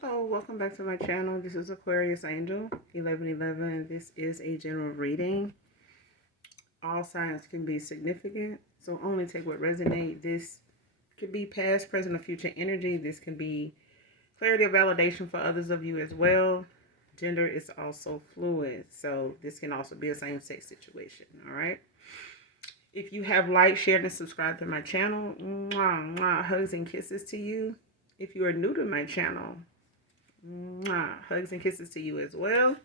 Hello, welcome back to my channel. This is Aquarius Angel 1111. This is a general reading. All signs can be significant, so only take what resonates. This could be past, present, or future energy. This can be clarity or validation for others of you as well. Gender is also fluid, so this can also be a same-sex situation. All right. If you have liked, shared, and subscribed to my channel, mwah, mwah, hugs and kisses to you. If you are new to my channel, mwah, hugs and kisses to you as well.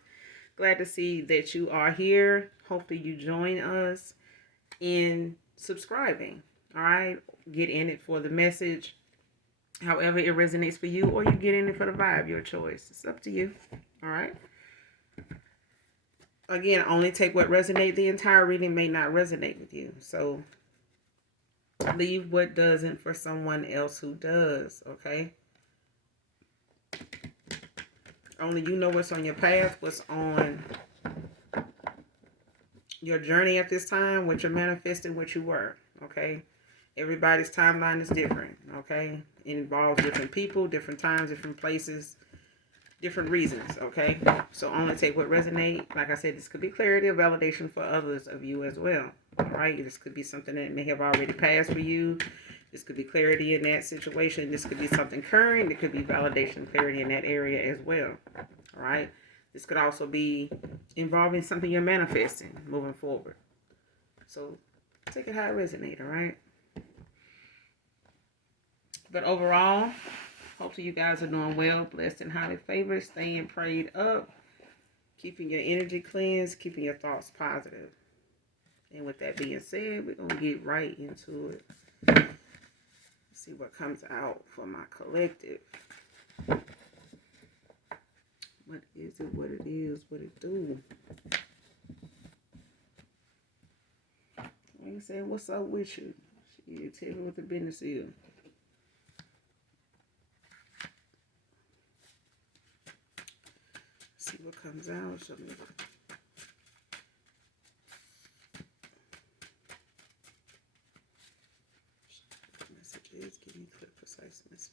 Glad to see that you are here. Hopefully you join us in subscribing. All right. Get in it for the message. However it resonates for you, or you get in it for the vibe, your choice. It's up to you. All right. Again, only take what resonates. The entire reading may not resonate with you. So leave what doesn't for someone else who does. Okay. Only you know what's on your path, what's on your journey at this time, what you're manifesting, what you were. Okay. Everybody's timeline is different. Okay. It involves different people, different times, different places, different reasons. Okay. So only take what resonates. Like I said, this could be clarity or validation for others of you as well. All right. This could be something that may have already passed for you. This could be clarity in that situation. This could be something current. It could be validation, clarity in that area as well. All right. This could also be involving something you're manifesting moving forward. So take it how it resonates, all right? But overall, hopefully you guys are doing well, blessed and highly favored, staying prayed up, keeping your energy cleansed, keeping your thoughts positive. And with that being said, we're going to get right into it. Let's see what comes out for my collective. What is it, what it is, what it do? Like I said, what's up with you? Shit, tell me what the business is. See what comes out. Show me. Messages. Give me clear, precise messages.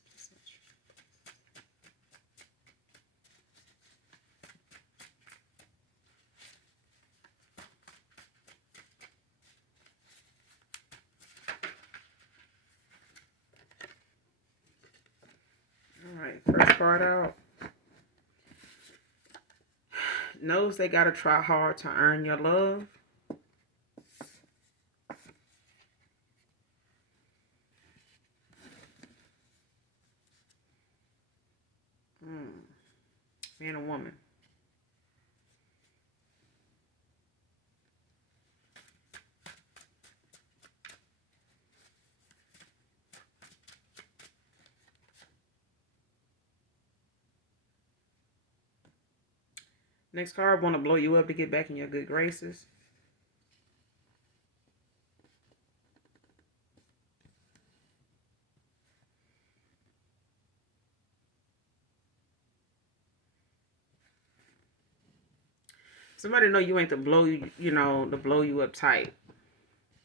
All right, first part out. Knows they gotta try hard to earn your love. Man or woman. Next card, want to blow you up to get back in your good graces. Somebody know you ain't to blow you, to blow you up tight.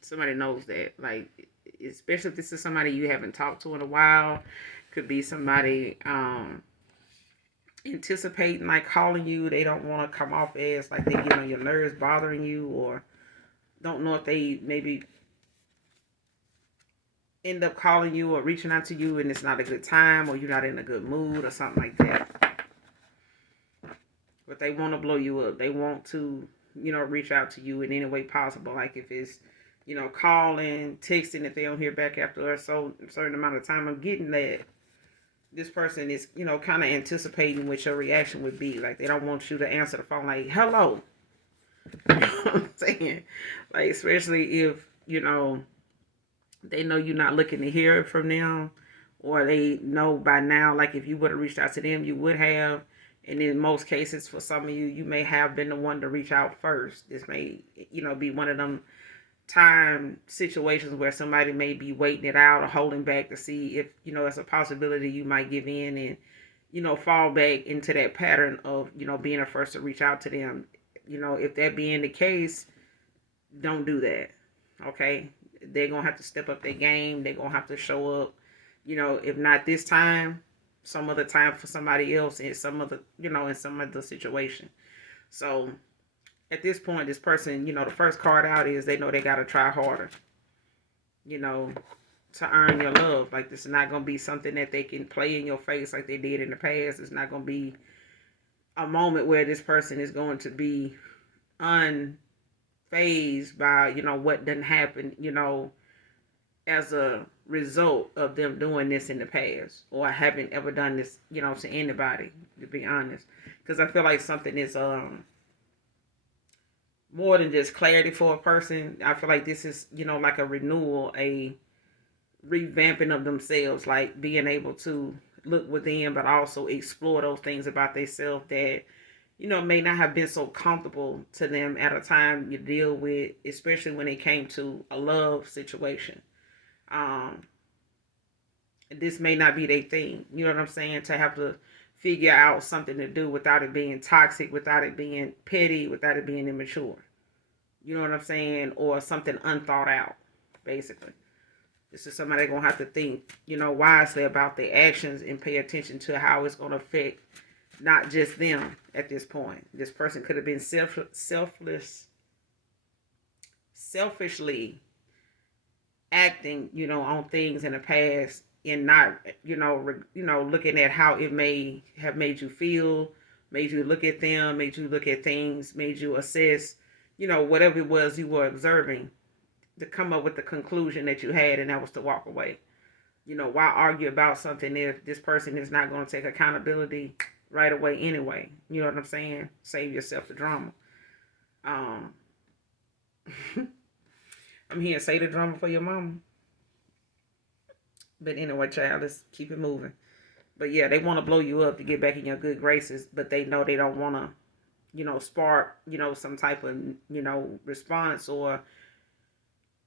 Somebody knows that. Like, especially if this is somebody you haven't talked to in a while. Could be somebody anticipating like calling you. They don't want to come off as like they get on your nerves, bothering you, or don't know if they maybe end up calling you or reaching out to you and it's not a good time, or you're not in a good mood or something like that. But they want to blow you up. They want to, reach out to you in any way possible. Like if it's, calling, texting, if they don't hear back after a certain amount of time. I'm getting that this person is, kind of anticipating what your reaction would be. Like they don't want you to answer the phone like, hello. You know what I'm saying? Like, especially if, they know you're not looking to hear it from them, or they know by now, like if you would have reached out to them, you would have. And in most cases, for some of you, you may have been the one to reach out first. This may, be one of them time situations where somebody may be waiting it out or holding back to see if, it's a possibility you might give in and, fall back into that pattern of, being the first to reach out to them. If that being the case, don't do that. Okay? They're going to have to step up their game. They're going to have to show up. If not this time, some other time for somebody else in some other, in some other situation. So at this point, this person, the first card out is they know they got to try harder, you know, to earn your love. Like, this is not going to be something that they can play in your face like they did in the past. It's not going to be a moment where this person is going to be unfazed by, what didn't happen, as a result of them doing this in the past, or haven't ever done this, to anybody, to be honest. Because I feel like something is more than just clarity for a person. I feel like this is, like a renewal, a revamping of themselves, like being able to look within, but also explore those things about themselves that, may not have been so comfortable to them at a time you deal with, especially when it came to a love situation. This may not be their thing. You know what I'm saying? To have to figure out something to do without it being toxic, without it being petty, without it being immature. You know what I'm saying? Or something unthought out, basically. This is somebody going to have to think, wisely about their actions and pay attention to how it's going to affect not just them at this point. This person could have been selfishly acting, on things in the past, and not, looking at how it may have made you feel, made you look at them, made you look at things, made you assess, whatever it was you were observing, to come up with the conclusion that you had, and that was to walk away. Why argue about something if this person is not going to take accountability right away anyway? You know what I'm saying? Save yourself the drama. I'm here to say the drama for your mama. But anyway, child, let's keep it moving. But yeah, they want to blow you up to get back in your good graces, but they know they don't want to, spark, some type of, response or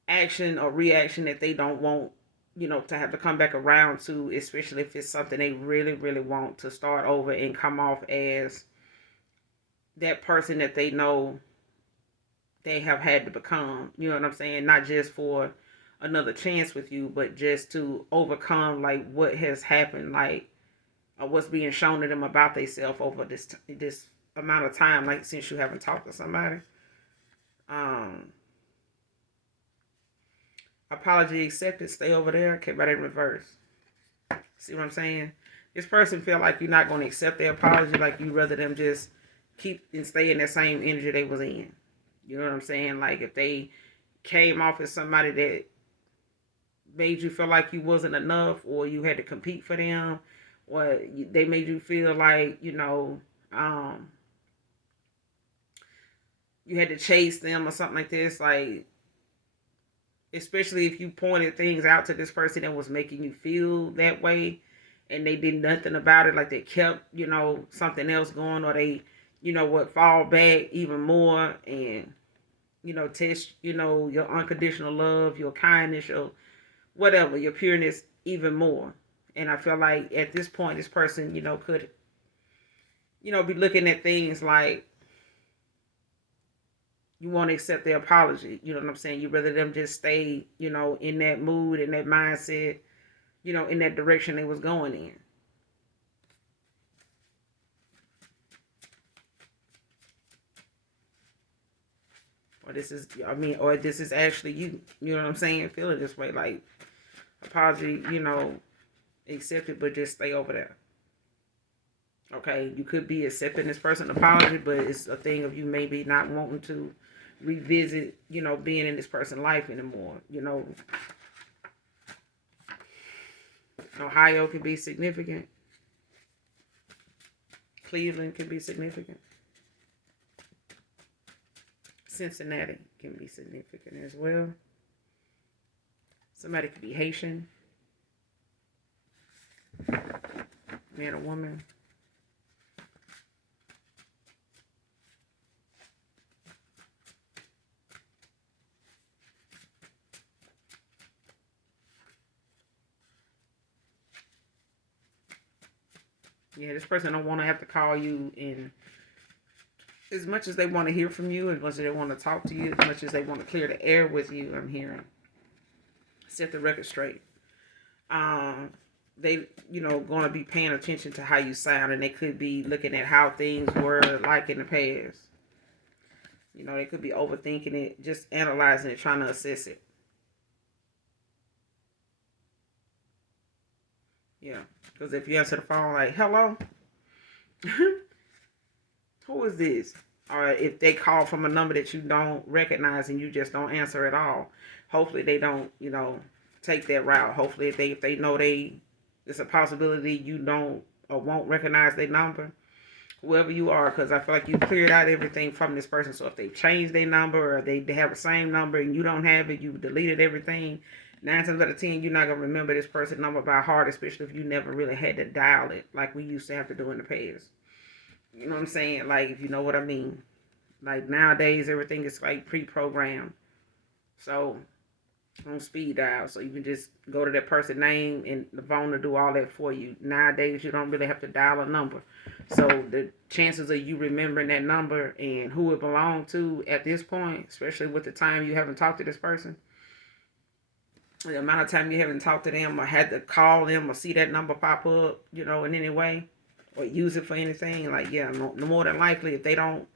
action or reaction that they don't want, to have to come back around to, especially if it's something they really, really want to start over and come off as that person that they know they have had to become. You know what I'm saying? Not just for another chance with you, but just to overcome like what has happened, like what's being shown to them about themselves over this amount of time, like since you haven't talked to somebody. Apology accepted, stay over there, came right in reverse. See what I'm saying? This person feel like you're not going to accept their apology, like you rather them just keep and stay in that same energy they was in. You know what I'm saying? Like if they came off as somebody that made you feel like you wasn't enough, or you had to compete for them, or they made you feel like, you had to chase them or something like this, like, especially if you pointed things out to this person that was making you feel that way, and they did nothing about it, like they kept, something else going, or they, would fall back even more and, test, your unconditional love, your kindness, your whatever, your pureness even more. And I feel like at this point, this person, could, be looking at things like you want to accept their apology. You know what I'm saying? You rather them just stay, in that mood, in that mindset, in that direction they was going in. Or this is actually you. You know what I'm saying? Feeling this way, like apology, accepted, but just stay over there. Okay, you could be accepting this person's apology, but it's a thing of you maybe not wanting to revisit, being in this person's life anymore. Ohio can be significant. Cleveland can be significant. Cincinnati can be significant as well. Somebody could be Haitian. Man or woman. Yeah, this person don't want to have to call you in. As much as they want to hear from you, as much as they want to talk to you, as much as they want to clear the air with you, I'm hearing. Set the record straight. they, going to be paying attention to how you sound, and they could be looking at how things were like in the past. They could be overthinking it, just analyzing it, trying to assess it. Yeah, because if you answer the phone like, hello, who is this? Or if they call from a number that you don't recognize and you just don't answer at all, hopefully they don't, take that route. Hopefully if they know it's a possibility you don't or won't recognize their number, whoever you are, because I feel like you cleared out everything from this person. So if they changed their number or they have the same number and you don't have it, you deleted everything. 9 times out of 10, you're not gonna remember this person's number by heart, especially if you never really had to dial it like we used to have to do in the past. You know what I'm saying? Like, if you know what I mean. Like, nowadays, everything is like pre-programmed. So on speed dial, so you can just go to that person's name and the phone will do all that for you. Nowadays, you don't really have to dial a number, so the chances of you remembering that number and who it belonged to at this point, especially with the time you haven't talked to this person, the amount of time you haven't talked to them or had to call them or see that number pop up, in any way, or use it for anything, like, yeah, no more than likely, if they don't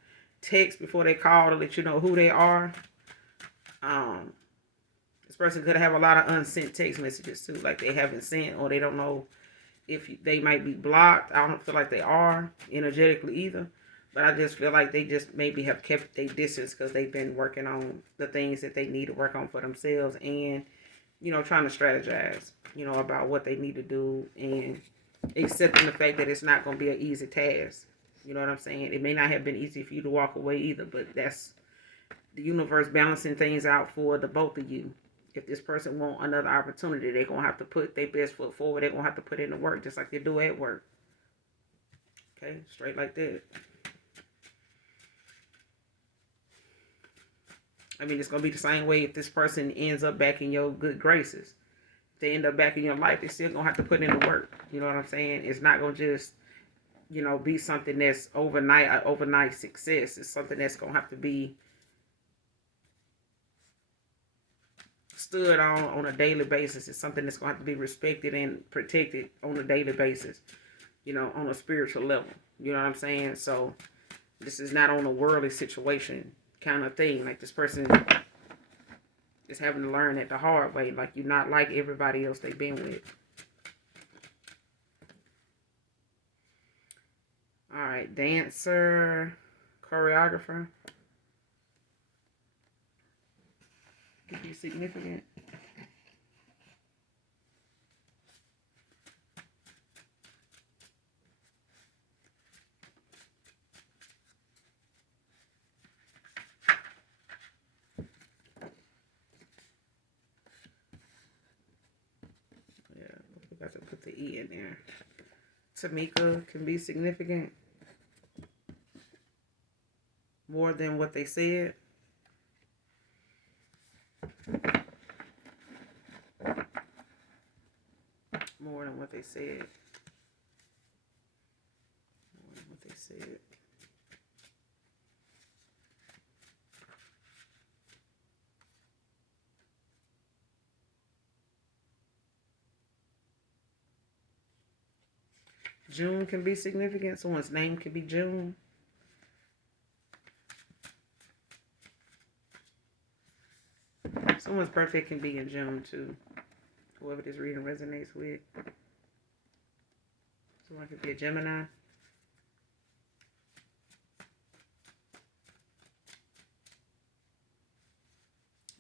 text before they call to let you know who they are, this person could have a lot of unsent text messages too, like they haven't sent, or they don't know if they might be blocked. I don't feel like they are energetically either, but I just feel like they just maybe have kept their distance because they've been working on the things that they need to work on for themselves, and trying to strategize, about what they need to do, and accepting the fact that it's not going to be an easy task. You know what I'm saying? It may not have been easy for you to walk away either, but that's the universe balancing things out for the both of you. If this person want another opportunity, they're going to have to put their best foot forward. They're going to have to put in the work just like they do at work. Okay, straight like that. I mean, it's going to be the same way if this person ends up back in your good graces. If they end up back in your life, they're still going to have to put in the work. You know what I'm saying? It's not going to just, be something that's overnight success. It's something that's going to have to be stood on a daily basis. It's something that's going to have to be respected and protected on a daily basis, on a spiritual level. You know what I'm saying? So this is not on a worldly situation kind of thing. Like, this person is having to learn it the hard way. Like, you're not like everybody else they've been with. All right, dancer, choreographer. Could be significant. Yeah, I forgot to put the E in there. Tamika can be significant. More than what they said. More than what they said. More than what they said. June can be significant. Someone's name could be June. Someone's birthday can be in June too. Whoever this reading resonates with. Someone could be a Gemini.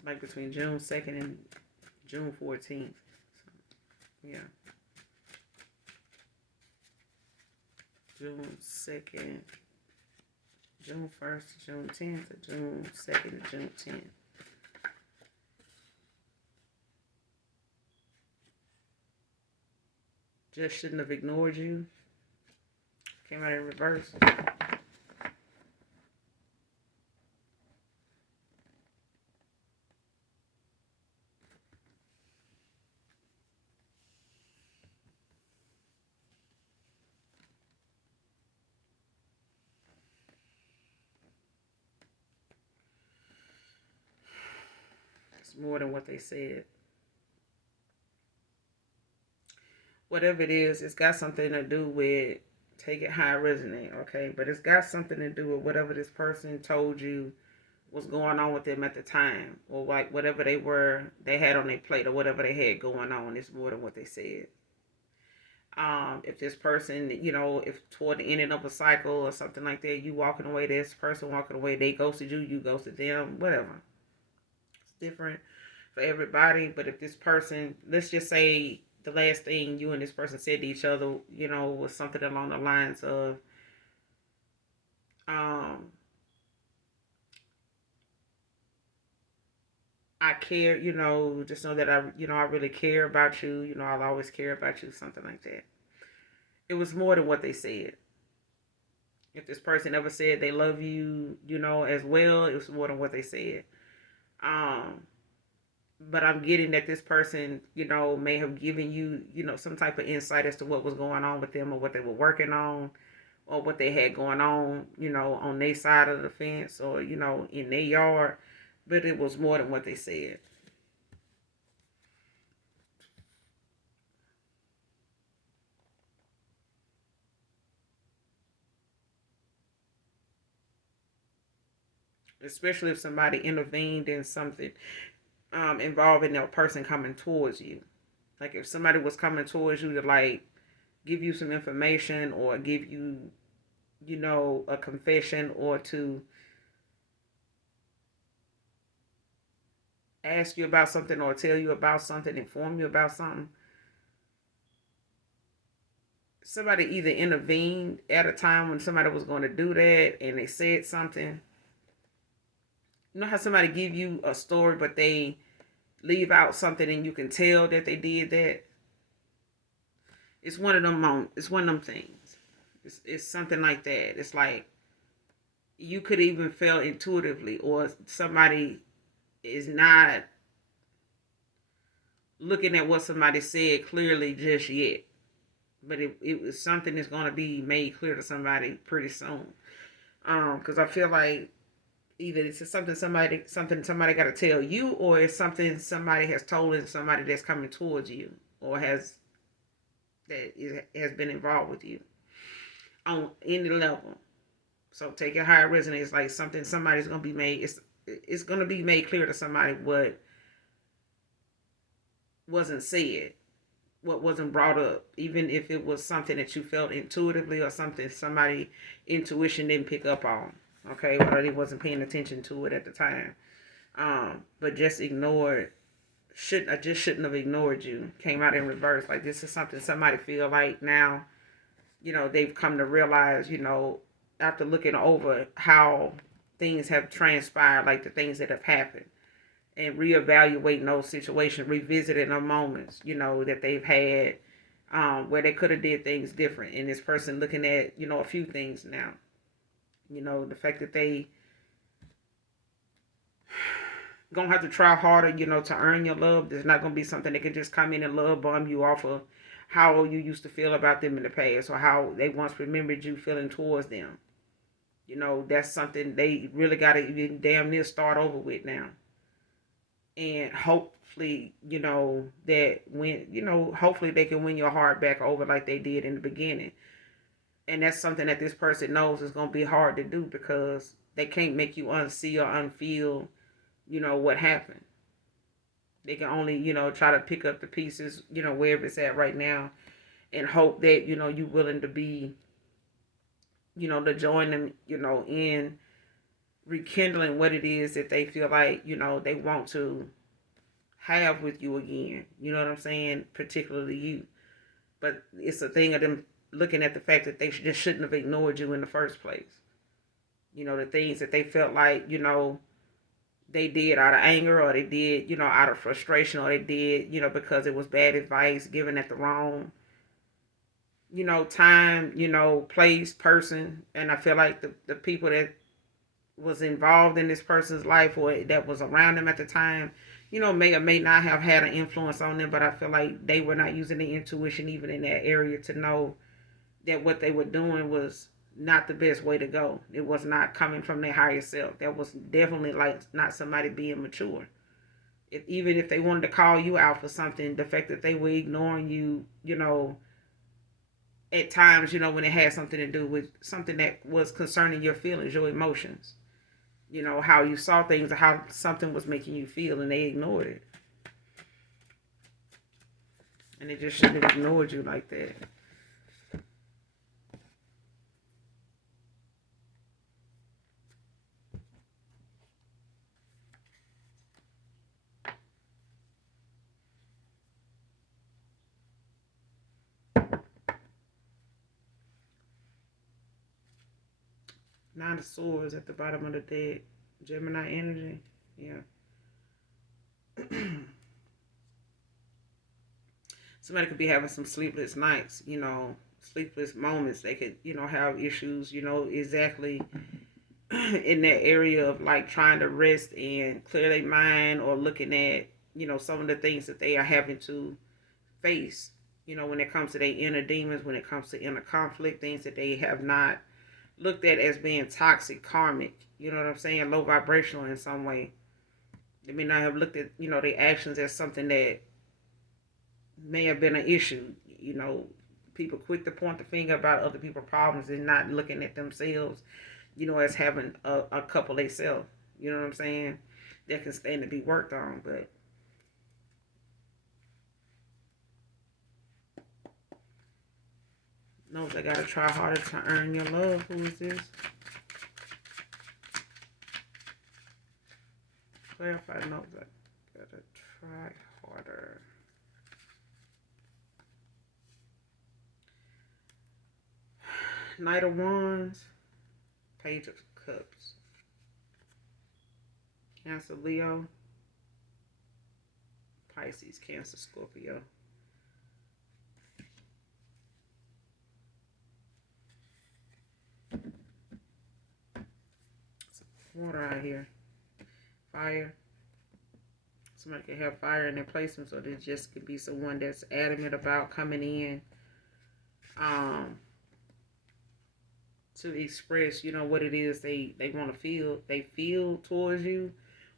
Like between June 2nd and June 14th. So, yeah. June 2nd, June 1st to June 10th, or June 2nd to June 10th. Just shouldn't have ignored you. Came out in reverse. It's more than what they said. whatever it is, it's got something to do with, take it how it resonate, okay? But it's got something to do with whatever this person told you was going on with them at the time, or like whatever they had on their plate, or whatever they had going on. It's more than what they said. If this person, if toward the ending of a cycle or something like that, you walking away, this person walking away, they ghosted you, you ghosted them, whatever. It's different for everybody. But if this person, let's just say the last thing you and this person said to each other, was something along the lines of, um, I care, just know that I really care about you, I'll always care about you, something like that. It was more than what they said. If this person ever said they love you, as well, it was more than what they said. Um, but I'm getting that this person, may have given you, some type of insight as to what was going on with them, or what they were working on, or what they had going on, on their side of the fence, or, in their yard. But it was more than what they said. Especially if somebody intervened in something involving that person coming towards you. Like if somebody was coming towards you to like give you some information, or give you, a confession, or to ask you about something, or tell you about something, inform you about something. Somebody either intervened at a time when somebody was going to do that, and they said something. You know how somebody give you a story, but they leave out something, and you can tell that they did that. It's one of them moments. It's one of them things. It's something like that. It's like you could even feel intuitively, or somebody is not looking at what somebody said clearly just yet, but it was something that's going to be made clear to somebody pretty soon. Because I feel like either it's something somebody got to tell you, or it's something somebody has told somebody that's coming towards you, or has been involved with you on any level. So take it how it resonates. Like something somebody's gonna be made. It's gonna be made clear to somebody what wasn't said, what wasn't brought up, even if it was something that you felt intuitively, or something somebody intuition didn't pick up on. Okay, or they wasn't paying attention to it at the time. But just ignored. I just shouldn't have ignored you. Came out in reverse. Like this is something somebody feel like now, they've come to realize, after looking over how things have transpired, like the things that have happened, and reevaluating those situations, revisiting the moments, that they've had, where they could have did things different. And this person looking at, a few things now. The fact that they gonna have to try harder, to earn your love. There's not gonna be something that can just come in and love bomb you off of how you used to feel about them in the past, or how they once remembered you feeling towards them. That's something they really gotta even damn near start over with now. And hopefully, that when hopefully they can win your heart back over like they did in the beginning. And that's something that this person knows is gonna be hard to do, because they can't make you unsee or unfeel, what happened. They can only, try to pick up the pieces, wherever it's at right now, and hope that, you're willing to be, to join them, in rekindling what it is that they feel like, they want to have with you again. You know what I'm saying? Particularly you. But it's a thing of them looking at the fact that they just shouldn't have ignored you in the first place. The things that they felt like, they did out of anger, or they did, out of frustration, or they did, because it was bad advice given at the wrong, time, place, person. And I feel like the people that was involved in this person's life, or that was around them at the time, may or may not have had an influence on them, but I feel like they were not using the intuition even in that area to know that what they were doing was not the best way to go. It was not coming from their higher self. That was definitely like not somebody being mature. Even if they wanted to call you out for something, the fact that they were ignoring you, at times, when it had something to do with something that was concerning your feelings, your emotions, how you saw things or how something was making you feel, and they ignored it. And they just shouldn't have ignored you like that. Nine of Swords at the bottom of the deck. Gemini energy. Yeah. Somebody could be having some sleepless nights, sleepless moments. They could, have issues, exactly in that area of like trying to rest and clear their mind, or looking at, some of the things that they are having to face, when it comes to their inner demons, when it comes to inner conflict, things that they have not looked at as being toxic, karmic, you know what I'm saying, low vibrational in some way. They may not have looked at, their actions as something that may have been an issue. People quick to point the finger about other people's problems and not looking at themselves, as having a couple themselves. You know what I'm saying? That can stand to be worked on, but knows I gotta try harder to earn your love. Who is this? Clarify. Knows I gotta try harder. Knight of Wands, Page of Cups, Cancer, Leo, Pisces, Cancer, Scorpio. Water out here. Fire. Somebody can have fire in their placement, so there just could be someone that's adamant about coming in to express, what it is they want to feel towards you,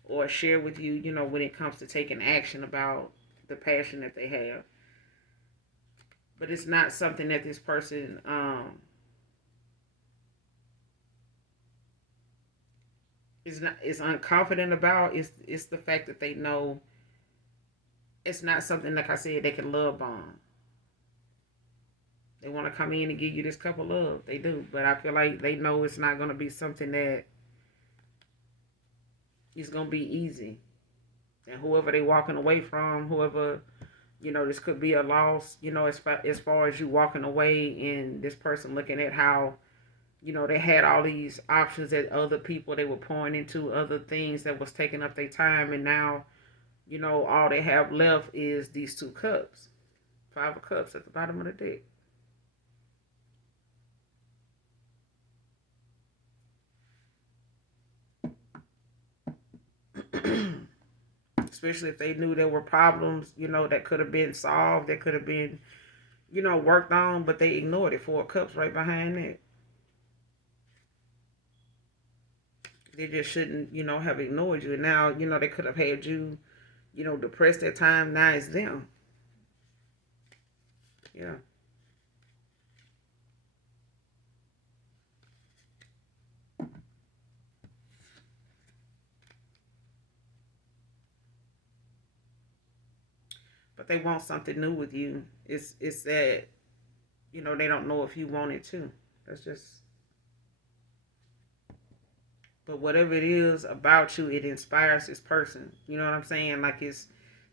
or share with you, when it comes to taking action about the passion that they have. But it's not something that this person is unconfident about. It's the fact that they know it's not something, like I said, they can love bomb. They want to come in and give you this cup of love. They do. But I feel like they know it's not going to be something that is going to be easy. And whoever they walking away from, whoever, this could be a loss, as far as you walking away and this person looking at how, they had all these options that other people they were pouring into, other things that was taking up their time. And now, all they have left is these two cups. Five of Cups at the bottom of the deck. Especially if they knew there were problems, that could have been solved, that could have been, worked on, but they ignored it. Four Cups right behind it. They just shouldn't, have ignored you. And now, they could have had you, depressed at time. Now it's them. Yeah. But they want something new with you. It's that, they don't know if you want it too. That's just, but whatever it is about you, it inspires this person. You know what I'm saying? Like, it's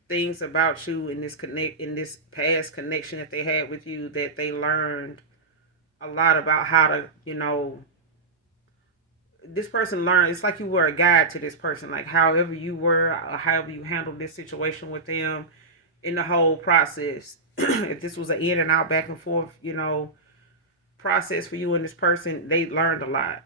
things about you in this past connection that they had with you, that they learned a lot about how to, this person learned. It's like you were a guide to this person. Like, however you were, or however you handled this situation with them in the whole process. If this was an in and out, back and forth, process for you and this person, they learned a lot.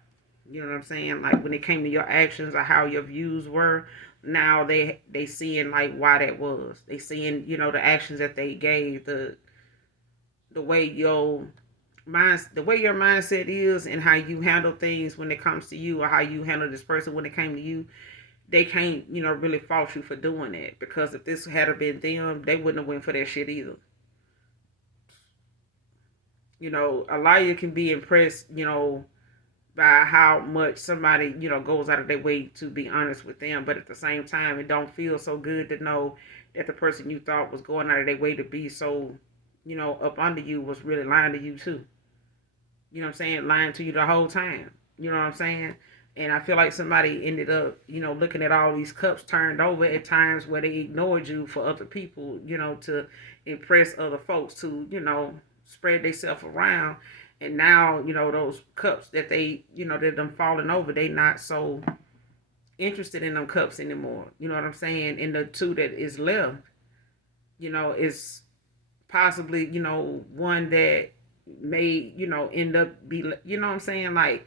You know what I'm saying? Like, when it came to your actions or how your views were, now they seeing like why that was. They seeing, the actions that they gave, the way your the way your mindset is, and how you handle things when it comes to you, or how you handle this person when it came to you. they can't, really fault you for doing that. Because if this had been them, they wouldn't have went for that shit either. A liar can be impressed, by how much somebody, goes out of their way to be honest with them. But at the same time, it don't feel so good to know that the person you thought was going out of their way to be so, up under you was really lying to you too. You know what I'm saying? Lying to you the whole time. You know what I'm saying? And I feel like somebody ended up, looking at all these cups turned over at times where they ignored you for other people, to impress other folks, to, spread themselves around. And now, those cups that they, that them falling over, they not so interested in them cups anymore. You know what I'm saying? And the two that is left, is possibly, one that may, end up be, you know what I'm saying? Like,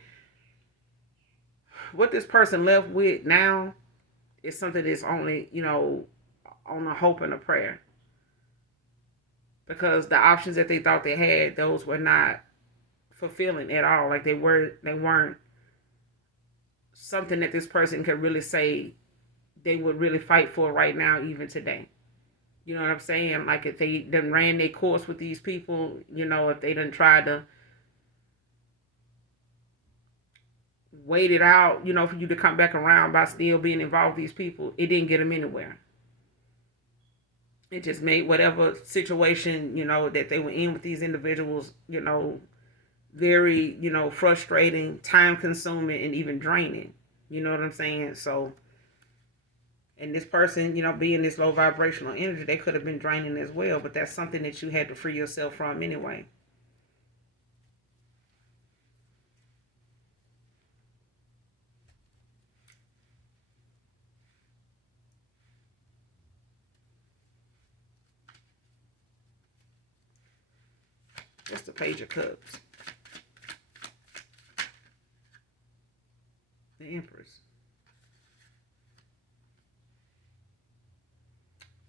what this person left with now is something that's only, on a hope and a prayer. Because the options that they thought they had, those were not fulfilling at all. Like they weren't something that this person could really say they would really fight for right now, even today. You know what I'm saying? Like if they done ran their course with these people, if they done tried to wait it out, for you to come back around by still being involved with these people, it didn't get them anywhere. It just made whatever situation, that they were in with these individuals, very, frustrating, time consuming, and even draining. You know what I'm saying? So, and this person, being this low vibrational energy, they could have been draining as well, but that's something that you had to free yourself from anyway. What's the Page of Cups? The Empress.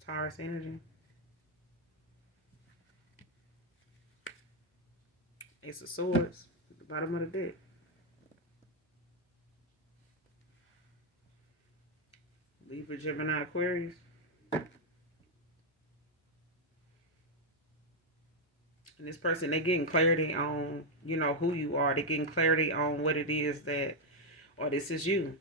Taurus energy. Ace of Swords at the bottom of the deck. Libra, Gemini, Aquarius. And this person, they're getting clarity on, who you are. They're getting clarity on what it is that, or this is you.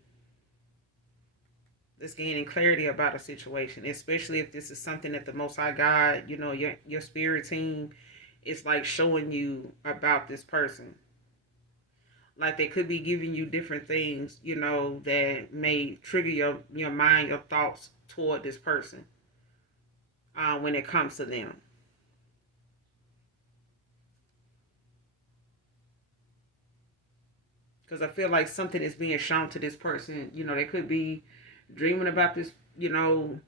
It's gaining clarity about a situation, especially if this is something that the Most High God, your spirit team is like showing you about this person. Like they could be giving you different things, that may trigger your mind, your thoughts toward this person when it comes to them. Because I feel like something is being shown to this person. They could be dreaming about this, new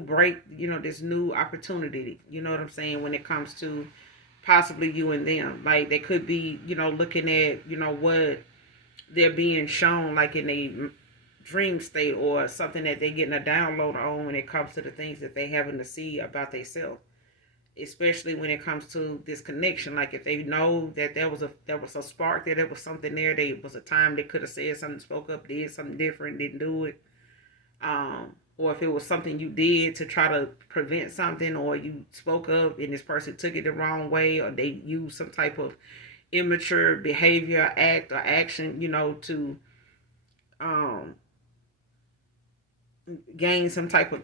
break, this new opportunity. You know what I'm saying? When it comes to possibly you and them. Like they could be, looking at, what they're being shown like in a dream state or something that they're getting a download on when it comes to the things that they having to see about themselves. Especially when it comes to this connection, like if they know that there was a spark there was something there, there was a time they could have said something, spoke up, did something different, didn't do it, or if it was something you did to try to prevent something, or you spoke up and this person took it the wrong way, or they used some type of immature behavior, act, or action, to gain some type of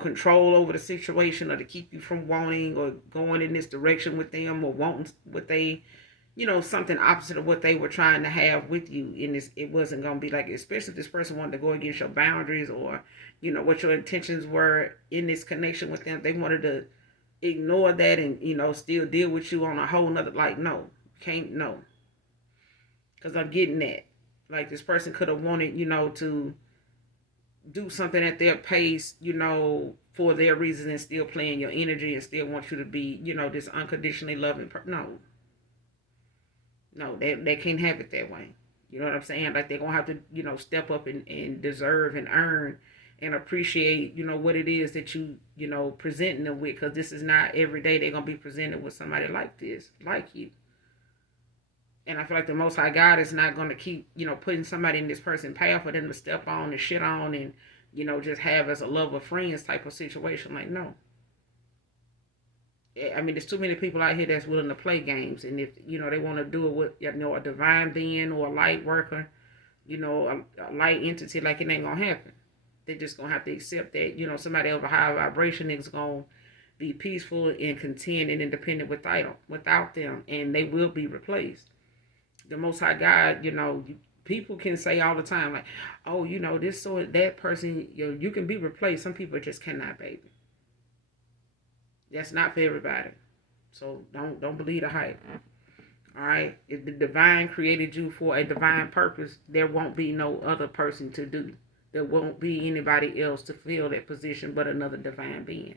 control over the situation, or to keep you from wanting or going in this direction with them, or wanting what they, something opposite of what they were trying to have with you. In this, it wasn't going to be like, especially if this person wanted to go against your boundaries, or, what your intentions were in this connection with them. They wanted to ignore that and, still deal with you on a whole nother, like, no, can't, no. Because I'm getting that. Like, this person could have wanted, to do something at their pace, for their reasons, and still playing your energy and still want you to be, this unconditionally loving No, they can't have it that way. You know what I'm saying? Like they're going to have to, step up and deserve and earn and appreciate, what it is that you, presenting them with. Because this is not every day they're going to be presented with somebody like this, like you. And I feel like the Most High God is not going to keep, putting somebody in this person's path for them to step on and shit on and just have as a love of friends type of situation. Like, no. I mean, there's too many people out here that's willing to play games, and if they want to do it with a divine being or a light worker, a light entity, like it ain't gonna happen. They're just gonna have to accept that somebody of a higher vibration is gonna be peaceful and content and independent without them, and they will be replaced. The Most High God, people can say all the time like, oh, this so that person, you can be replaced. Some people just cannot, baby. That's not for everybody. So don't believe the hype. All right. If the divine created you for a divine purpose, there won't be no other person to do. There won't be anybody else to fill that position but another divine being.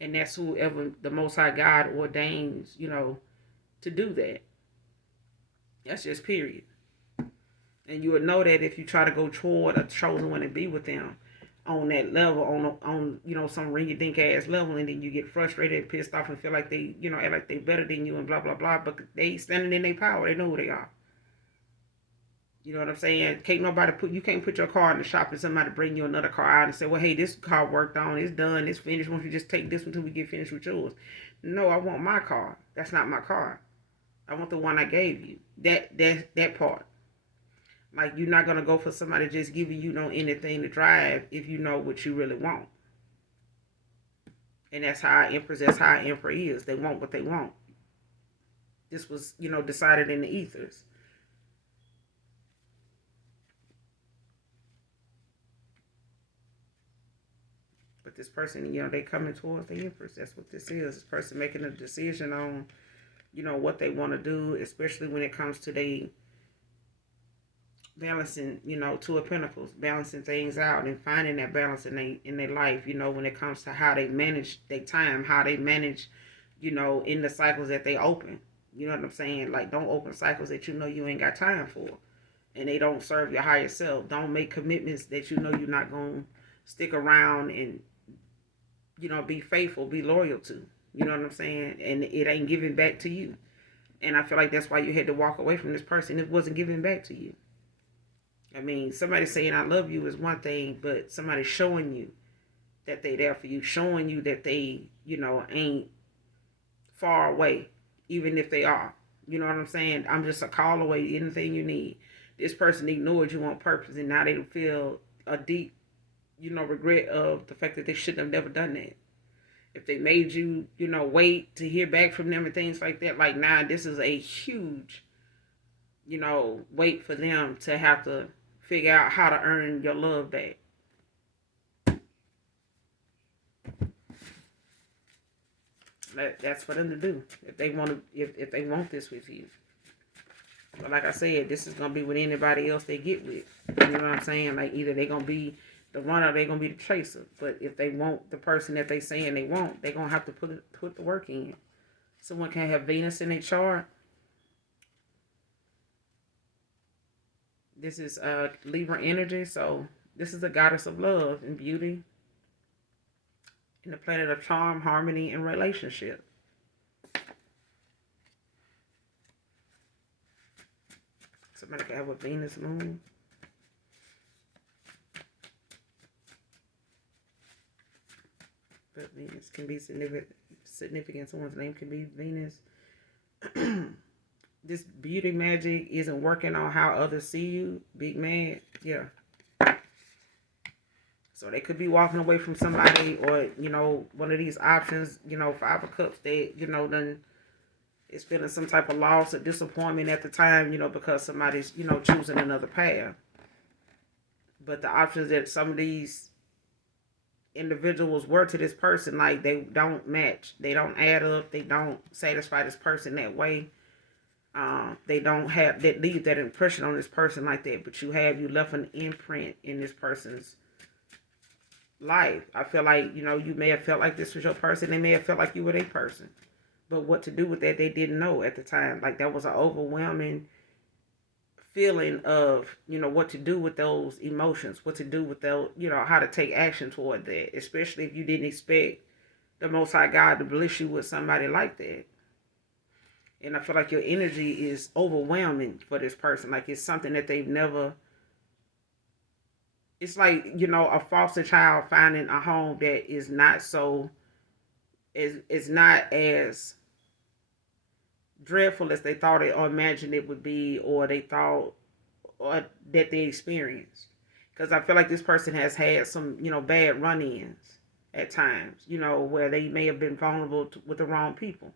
And that's whoever the Most High God ordains, to do that. That's just period. And you would know that if you try to go toward a chosen one and be with them on that level, on some ringy dink ass level, and then you get frustrated and pissed off and feel like they act like they better than you and blah blah blah. But they standing in their power. They know who they are. You know what I'm saying? You can't put your car in the shop and somebody bring you another car out and say, well, hey, this car worked on, it's done, it's finished. Why don't you just take this one until we get finished with yours? No, I want my car. That's not my car. I want the one I gave you. That part. Like, you're not gonna go for somebody just giving you anything to drive if you know what you really want. And that's how Emperor is. They want what they want. This was, decided in the ethers. But this person, they coming towards the Empress. That's what this is. This person making a decision on, what they want to do, especially when it comes to they balancing, two of pentacles, balancing things out and finding that balance in their life, when it comes to how they manage their time, how they manage, in the cycles that they open. You know what I'm saying? Like, don't open cycles that you ain't got time for. And they don't serve your higher self. Don't make commitments that you're not going to stick around and, be faithful, be loyal to. You know what I'm saying? And it ain't giving back to you. And I feel like that's why you had to walk away from this person. It wasn't giving back to you. I mean, somebody saying I love you is one thing, but somebody showing you that they there for you, showing you that they, ain't far away, even if they are. You know what I'm saying? I'm just a call away, anything you need. This person ignored you on purpose, and now they feel a deep, regret of the fact that they shouldn't have never done that. If they made you, wait to hear back from them and things like that, like, now this is a huge, wait for them to have to figure out how to earn your love back. That's for them to do if they want to. If they want this with you. But like I said, this is gonna be with anybody else they get with. You know what I'm saying? Like, either they're gonna be the runner, or they're gonna be the chaser. But if they want the person that they saying they want, they're gonna have to put the work in. Someone can have Venus in their chart. This is Libra energy, so this is the goddess of love and beauty, and the planet of charm, harmony, and relationship. Somebody can have a Venus moon. But Venus can be significant. Someone's name can be Venus. This beauty magic isn't working on how others see you. Big man. Yeah. So they could be walking away from somebody, or, one of these options, Five of Cups, they, then is feeling some type of loss or disappointment at the time, because somebody's, choosing another path. But the options that some of these individuals were to this person, like, they don't match. They don't add up. They don't satisfy this person that way. They don't have that, leave that impression on this person like that. But you left an imprint in this person's life. I feel like, you may have felt like this was your person. They may have felt like you were their person. But what to do with that, they didn't know at the time. Like, that was an overwhelming feeling of, what to do with those emotions, what to do with those, how to take action toward that, especially if you didn't expect the Most High God to bless you with somebody like that. And I feel like your energy is overwhelming for this person. Like, it's something that they've never it's like, a foster child finding a home that is not so is not as dreadful as they thought it or imagined it would be, or they thought, or that they experienced. Because I feel like this person has had some, bad run-ins at times, where they may have been vulnerable with the wrong people.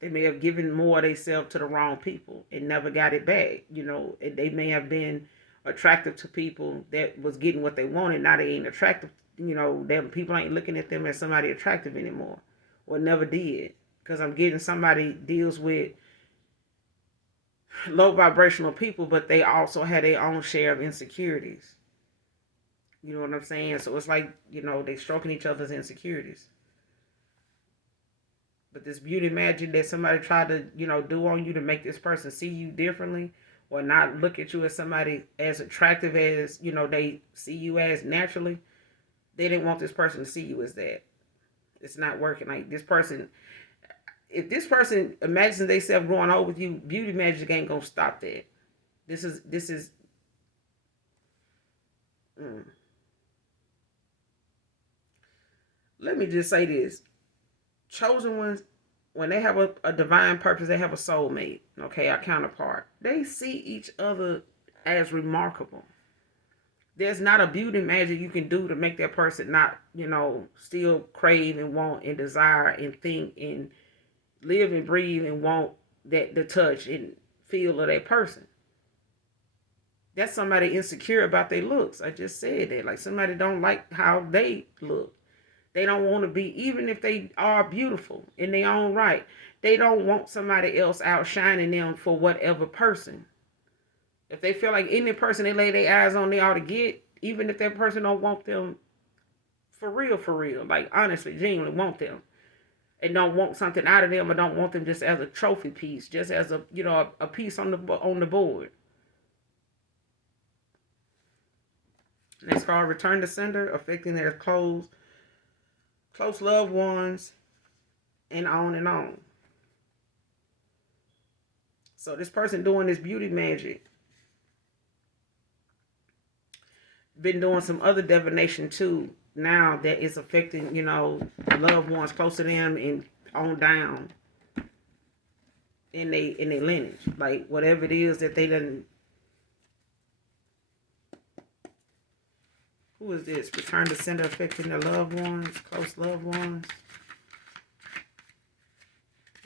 They may have given more of themselves to the wrong people and never got it back. And they may have been attractive to people that was getting what they wanted. Now they ain't attractive. Them people ain't looking at them as somebody attractive anymore, or never did. Because I'm getting somebody deals with low vibrational people, but they also had their own share of insecurities. You know what I'm saying? So it's like, they stroking each other's insecurities. But this beauty magic that somebody tried to, do on you to make this person see you differently, or not look at you as somebody as attractive as, they see you as naturally, they didn't want this person to see you as that. It's not working. Like this person, if this person imagines themselves growing old with you, beauty magic ain't gonna stop that. This is mm. Let me just say this. Chosen ones, when they have a divine purpose, they have a soulmate, okay, a counterpart. They see each other as remarkable. There's not a beauty magic you can do to make that person not, still crave and want and desire and think and live and breathe and want that the touch and feel of that person. That's somebody insecure about their looks. I just said that. Like somebody don't like how they look. They don't want to be, even if they are beautiful in their own right, they don't want somebody else outshining them for whatever person. If they feel like any person they lay their eyes on, they ought to get, even if that person don't want them for real, like honestly, genuinely want them, and don't want something out of them, or don't want them just as a trophy piece, just as a, a piece on the board. Next card, return to sender, affecting their close loved ones, and on and on. So this person doing this beauty magic been doing some other divination too. Now that is affecting, loved ones close to them and on down in their lineage. Like whatever it is that they done. Who is this? Return to sender affecting their loved ones, close loved ones.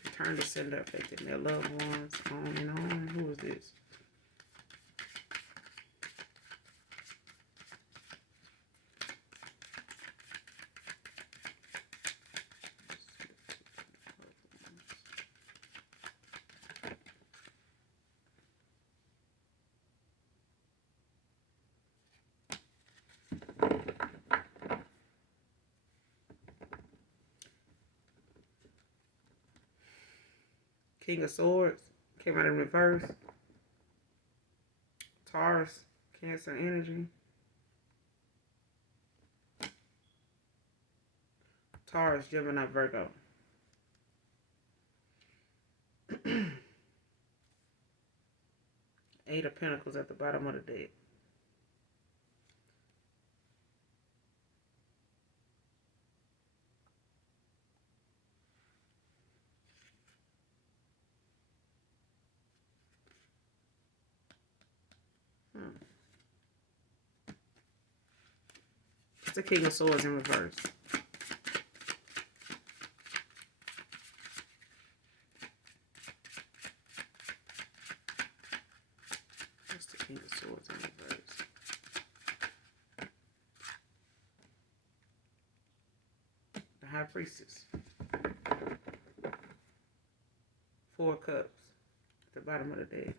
Return to sender affecting their loved ones, on and on. Who is this? King of Swords came out in reverse. Taurus, Cancer energy. Taurus, Gemini, Virgo. Eight of Pentacles at the bottom of the deck. It's the King of Swords in reverse. What's the King of Swords in reverse? The High Priestess. Four Cups at the bottom of the deck.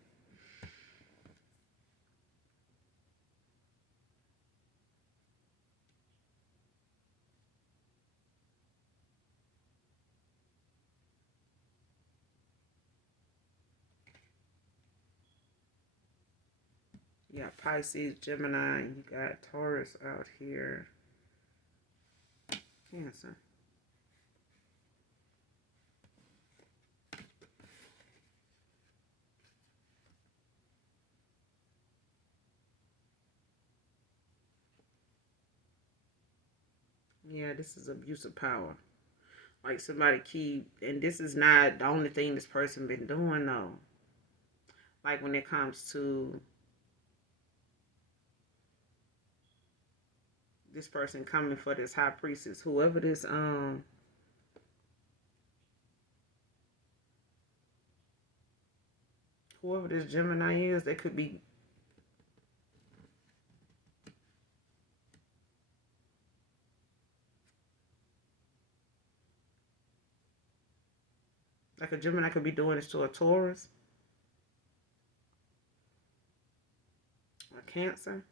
You got Pisces, Gemini, you got Taurus out here. Cancer. Yeah, this is abuse of power. Like somebody keep, and this is not the only thing this person been doing though. Like when it comes to this person coming for this high priestess, whoever this Gemini is, they could be like a Gemini could be doing this to a Taurus, a Cancer.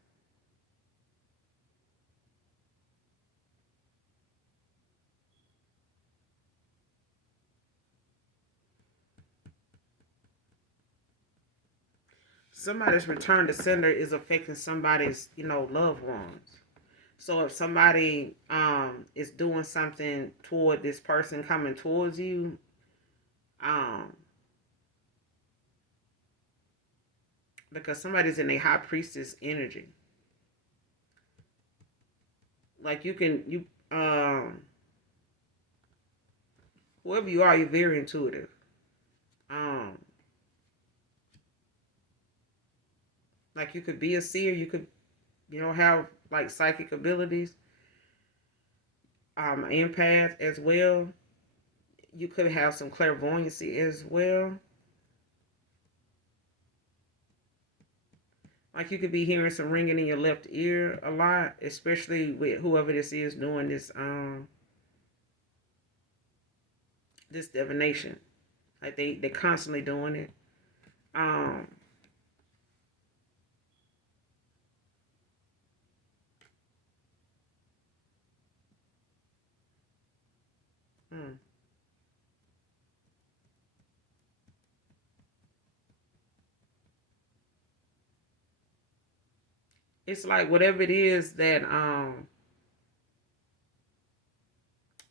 Somebody's return to sender is affecting somebody's, loved ones. So if somebody is doing something toward this person coming towards you, um because somebody's in a high priestess energy. Like you whoever you are, you're very intuitive. Um like you could be a seer, you could, have like psychic abilities, empath as well. You could have some clairvoyancy as well. Like you could be hearing some ringing in your left ear a lot, especially with whoever this is doing this divination. Like they constantly doing it. Um, hmm. It's like whatever it is that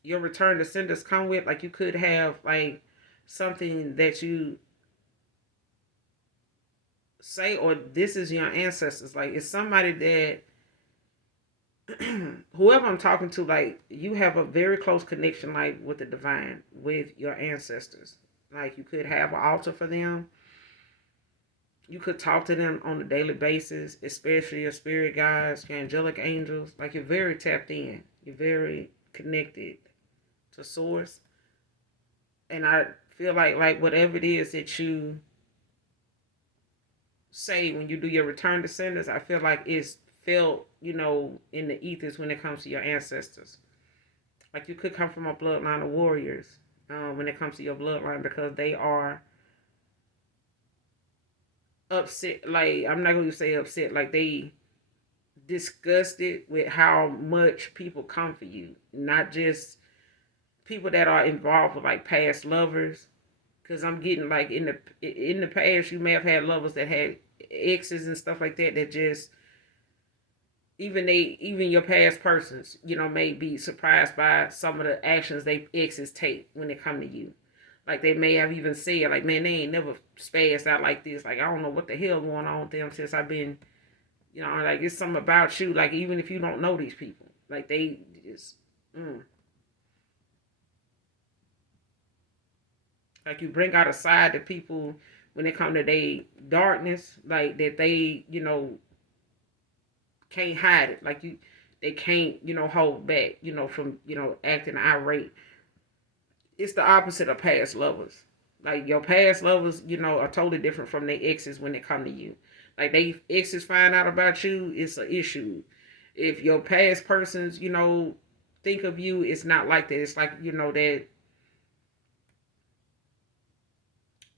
your return to senders come with. Like you could have like something that you say, or this is your ancestors. Like it's somebody that whoever I'm talking to, like you have a very close connection, like with the divine, with your ancestors. Like you could have an altar for them. You could talk to them on a daily basis, especially your spirit guides, your angelic angels. Like you're very tapped in. You're very connected to source. And I feel like whatever it is that you say when you do your return to senders, I feel like it's felt, in the ethers when it comes to your ancestors. Like you could come from a bloodline of warriors when it comes to your bloodline, because they are upset. Like I'm not going to say upset. Like they disgusted with how much people come for you, not just people that are involved with like past lovers. Because I'm getting like in the past, you may have had lovers that had exes and stuff like that. That just even your past persons, may be surprised by some of the actions they exes take when they come to you. Like they may have even said, like, man, they ain't never spazzed out like this. Like I don't know what the hell going on with them since I've been, like it's something about you. Like even if you don't know these people, like they just, like you bring out a side to people when they come to their darkness, like that they, can't hide it. Like they can't, hold back, from, acting irate. It's the opposite of past lovers. Like your past lovers, are totally different from their exes when they come to you. Like they exes find out about you, it's an issue. If your past persons, think of you, it's not like that. It's like, that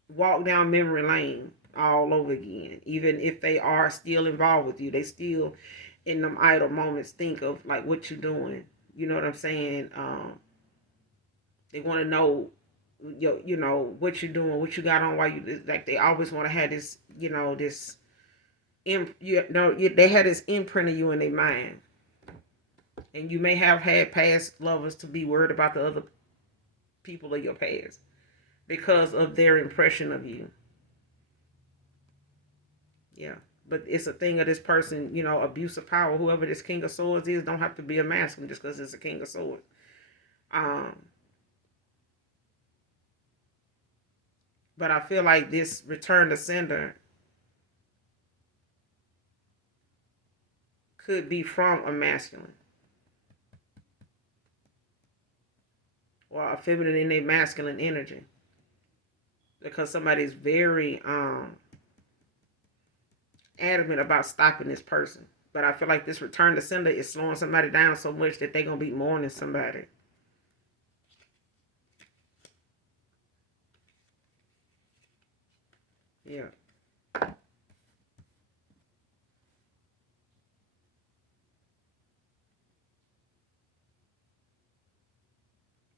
walk down memory lane all over again. Even if they are still involved with you, they still in them idle moments think of like what you're doing. You know what I'm saying? They want to know, what you're doing, what you got on, why you like. They always want to have this, this. They had this imprint of you in their mind, and you may have had past lovers to be worried about the other people of your past because of their impression of you. Yeah. But it's a thing of this person, abuse of power. Whoever this King of Swords is don't have to be a masculine just because it's a King of Swords. Um, but I feel like this return to sender could be from a masculine or a feminine in a masculine energy, because somebody's very adamant about stopping this person. But I feel like this return to sender is slowing somebody down so much that they're gonna be mourning somebody. Yeah.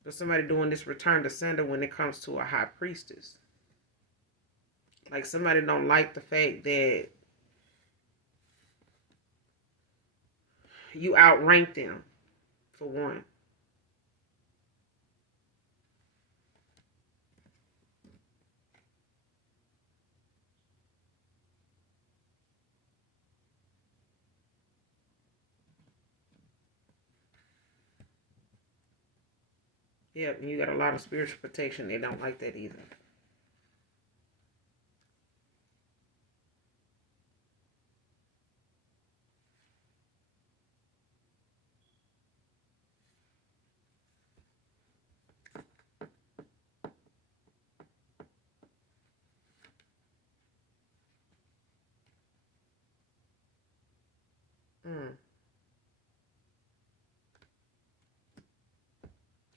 But somebody doing this return to sender when it comes to a high priestess. Like somebody don't like the fact that you outrank them, for one. Yep, and you got a lot of spiritual protection. They don't like that either. Mm.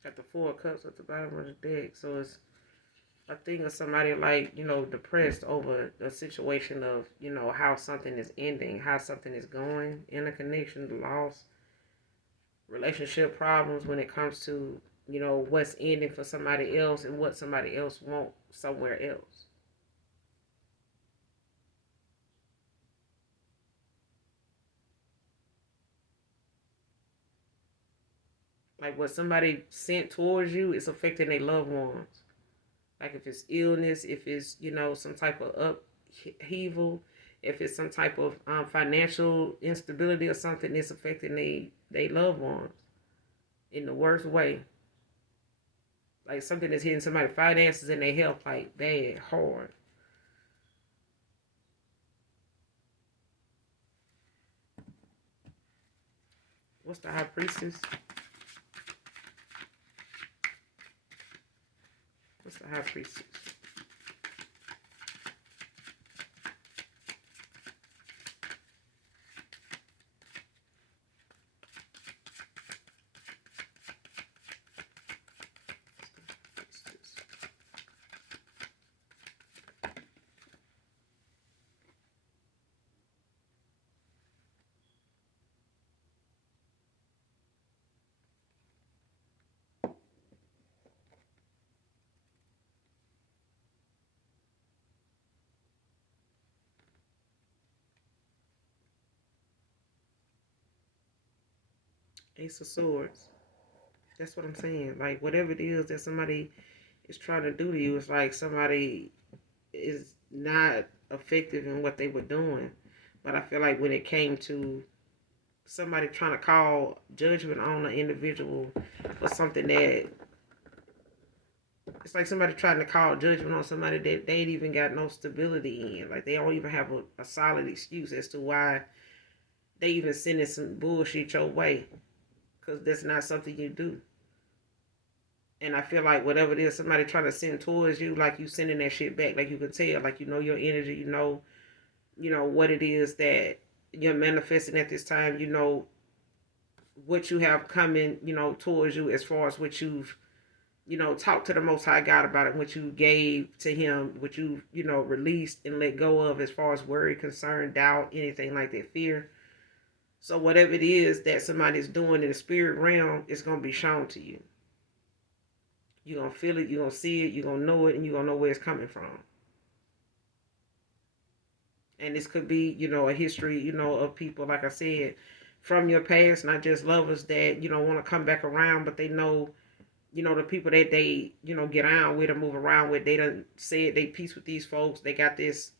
Got the Four of Cups at the bottom of the deck. So it's a thing of somebody like, depressed over the situation of, how something is ending, how something is going, interconnection, loss, relationship problems when it comes to, what's ending for somebody else and what somebody else wants somewhere else. Like what somebody sent towards you is affecting their loved ones. Like if it's illness, if it's, some type of upheaval, if it's some type of financial instability or something, it's affecting they loved ones in the worst way. Like something that's hitting somebody's finances and their health like bad, hard. What's the high priestess? What's the high priestess? Ace of Swords. That's what I'm saying. Like whatever it is that somebody is trying to do to you, it's like somebody is not effective in what they were doing. But I feel like when it came to somebody trying to call judgment on an individual for something that it's like somebody trying to call judgment on somebody that they ain't even got no stability in. Like they don't even have a solid excuse as to why they even sending some bullshit your way. Because that's not something you do. And I feel like whatever it is, somebody trying to send towards you, like you sending that shit back. Like you can tell, like your energy, what it is that you're manifesting at this time. You know what you have coming, towards you as far as what you've, talked to the Most High God about it, what you gave to Him, what you, released and let go of as far as worry, concern, doubt, anything like that, fear. So whatever it is that somebody's doing in the spirit realm, it's gonna be shown to you. You're going to feel it, you're going to see it, you're going to know it, and you're going to know where it's coming from. And this could be, a history, of people, like I said, from your past, not just lovers that, want to come back around, but they know, the people that they, get on with or move around with, they done said they peace with these folks. They got this,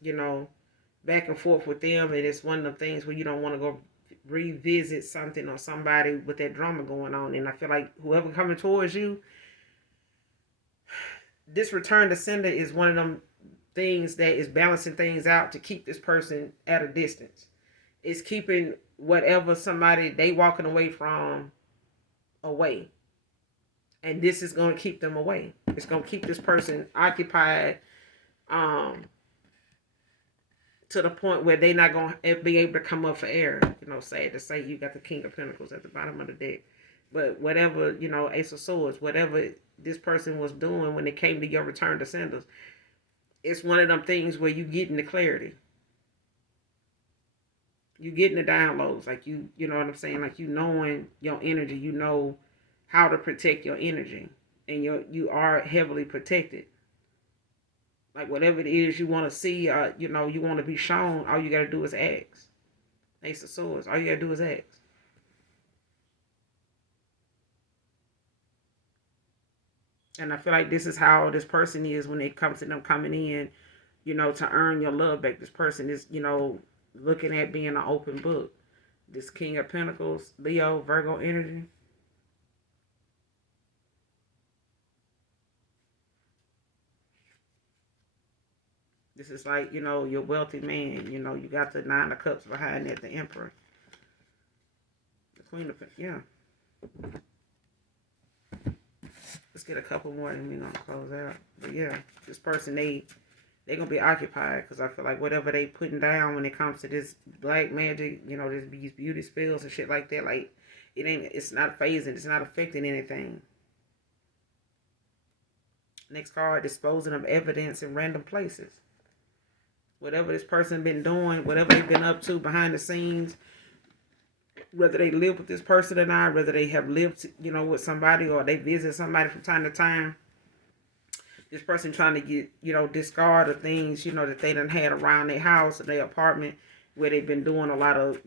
back and forth with them, and it's one of the things where you don't want to go revisit something or somebody with that drama going on. And I feel like whoever coming towards you, this return to sender is one of them things that is balancing things out to keep this person at a distance. It's keeping whatever somebody they walking away from away. And this is going to keep them away. It's going to keep this person occupied to the point where they're not going to be able to come up for air. Sad to say, you got the King of Pentacles at the bottom of the deck. But whatever, Ace of Swords, whatever this person was doing when it came to your return to senders, it's one of them things where you getting the clarity. You getting the downloads. Like you know what I'm saying? Like knowing your energy, how to protect your energy. And you are heavily protected. Like whatever it is you want to see, you want to be shown, all you got to do is ask. Ace of Swords, all you got to do is ask. And I feel like this is how this person is when it comes to them coming in, to earn your love back. This person is, looking at being an open book. This King of Pentacles, Leo, Virgo energy. This is like, your wealthy man. You got the Nine of Cups behind that, the Emperor. The Queen of, yeah. Let's get a couple more and we're going to close out. But yeah, this person, they're going to be occupied because I feel like whatever they putting down when it comes to this black magic, these beauty spells and shit like that, like, it's not phasing, it's not affecting anything. Next card, disposing of evidence in random places. Whatever this person been doing, whatever they've been up to behind the scenes, whether they live with this person or not, whether they have lived, with somebody or they visit somebody from time to time, this person trying to get, discard of things, that they done had around their house or their apartment where they've been doing a lot of,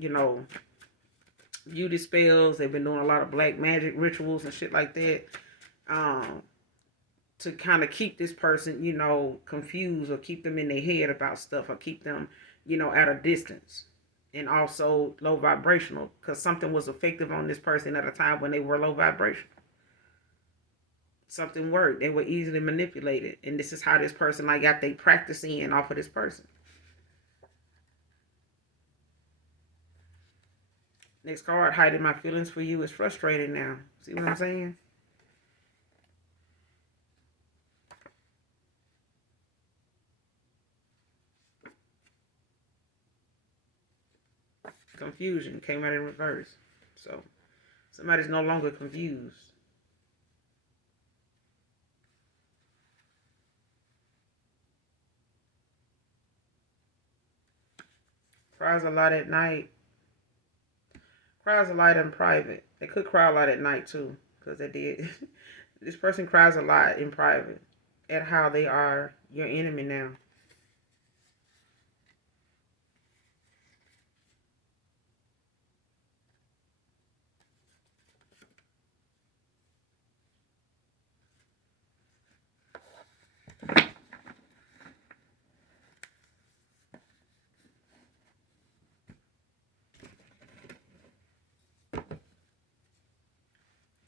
beauty spells. They've been doing a lot of black magic rituals and shit like that. To kind of keep this person, confused or keep them in their head about stuff or keep them, at a distance. And also low vibrational because something was effective on this person at a time when they were low vibration. Something worked. They were easily manipulated. And this is how this person got their practice in off of this person. Next card, hiding my feelings for you is frustrating now. See what I'm saying? Confusion came out in reverse. So somebody's no longer confused. Cries a lot at night. Cries a lot in private. They could cry a lot at night too, because they did. This person cries a lot in private at how they are your enemy now.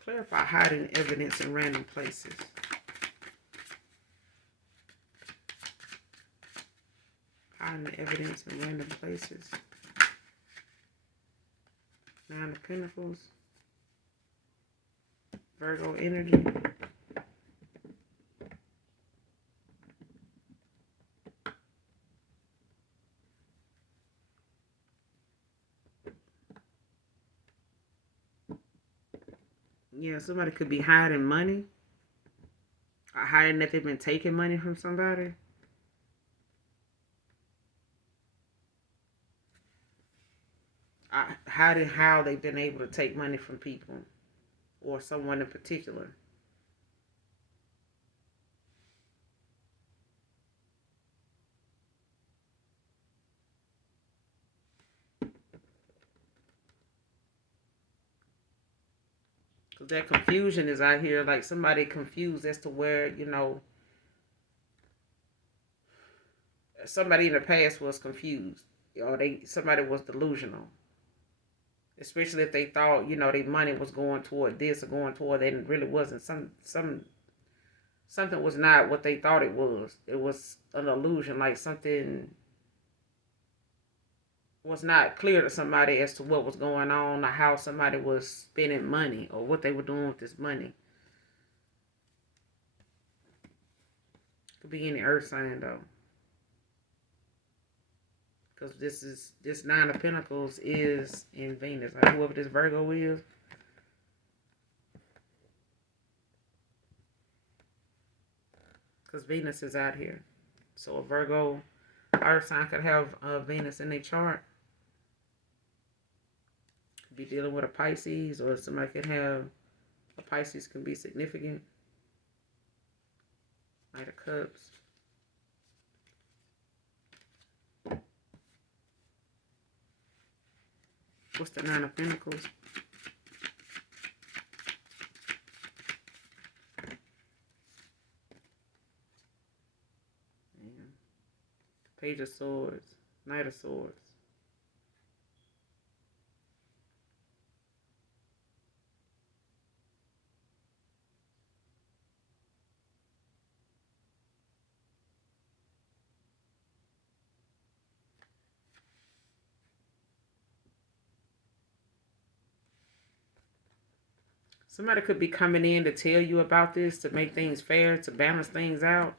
Clarify hiding evidence in random places. Hiding evidence in random places. Nine of Pentacles. Virgo energy. Yeah, somebody could be hiding money. Or hiding that they've been taking money from somebody. Hiding how they've been able to take money from people. Or someone in particular. Because that confusion is out here, like somebody confused as to where, somebody in the past was confused, or somebody was delusional. Especially if they thought, their money was going toward this or going toward that, and it really wasn't. Something was not what they thought it was. It was an illusion, like something was not clear to somebody as to what was going on or how somebody was spending money or what they were doing with this money. Could be any earth sign though. Because this Nine of Pentacles is in Venus. Like whoever this Virgo is. Because Venus is out here. So a Virgo earth sign could have Venus in their chart. Could be dealing with a Pisces, or somebody could have a Pisces can be significant. Knight of Cups. What's the Nine of Pentacles? Page of Swords. Knight of Swords. Somebody could be coming in to tell you about this, to make things fair, to balance things out.